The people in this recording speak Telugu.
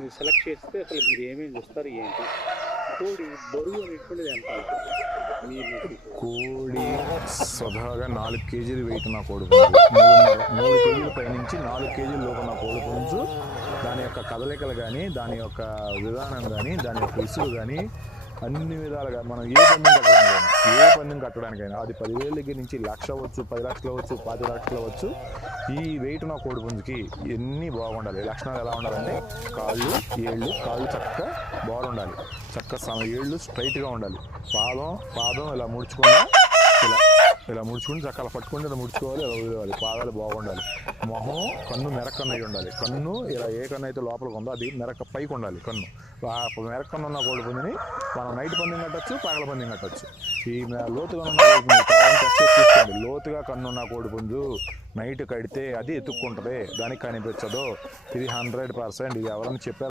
మీరు సెలెక్ట్ చేస్తే అసలు మీరు ఏమేమి చూస్తారు ఏంటి? కోడి బరువు అనేటువంటిది ఎంత ఉంటుంది? కోడి స్వతహాగా 4 కేజీలు వెయిట్ ఉన్న కోడి పుంజు, 3 కేజీల పైనుంచి 4 కేజీల లోపు ఉన్న కోడి పుంజు దాని యొక్క కదలికలు కానీ, దాని యొక్క విధానం కానీ, దాని యొక్క ఇసులు కానీ అన్ని విధాలుగా మనం ఏ పందెం కట్టడానికైనా అది 10,000 దగ్గర నుంచి 1,00,000 అవ్వచ్చు, 10 లక్షలు అవ్వచ్చు, 25 లక్షలు అవ్వచ్చు. ఈ వెయిట్ ఉన్న కోడి పుంజుకి ఎన్ని బాగుండాలి. లక్షణాలు ఎలా ఉండాలంటే కాళ్ళు చక్కగా బాగుండాలి, చక్కగా ఏళ్ళు స్ట్రైట్గా ఉండాలి, పాదం ఇలా ముడుచుకుని చక్కగా పట్టుకుంటే ఇలా ముడుచుకోవాలి, ఇలా వదిలేవాలి, పాదాలు బాగుండాలి, మొహం కన్ను మెరకన్ను అయి ఉండాలి. కన్ను ఇలా ఏ కన్ను అయితే లోపలికి ఉందో అది పైకి ఉండాలి. కన్ను మెరకన్ను ఉన్న కోడి పుంజుని మనం నైట్ పందెం కట్టచ్చు, పగల పందెం కట్టచ్చు. ఈ లోతుగా ఉన్న కోడి పుంజు తీసుకోండి. లోతుగా కన్నున్న కోడి పుంజు నైట్ కడితే అది ఎత్తుక్కుంటుంది, దానికి కనిపించదు. ఇది 100%. ఇది ఎవరని చెప్పారు?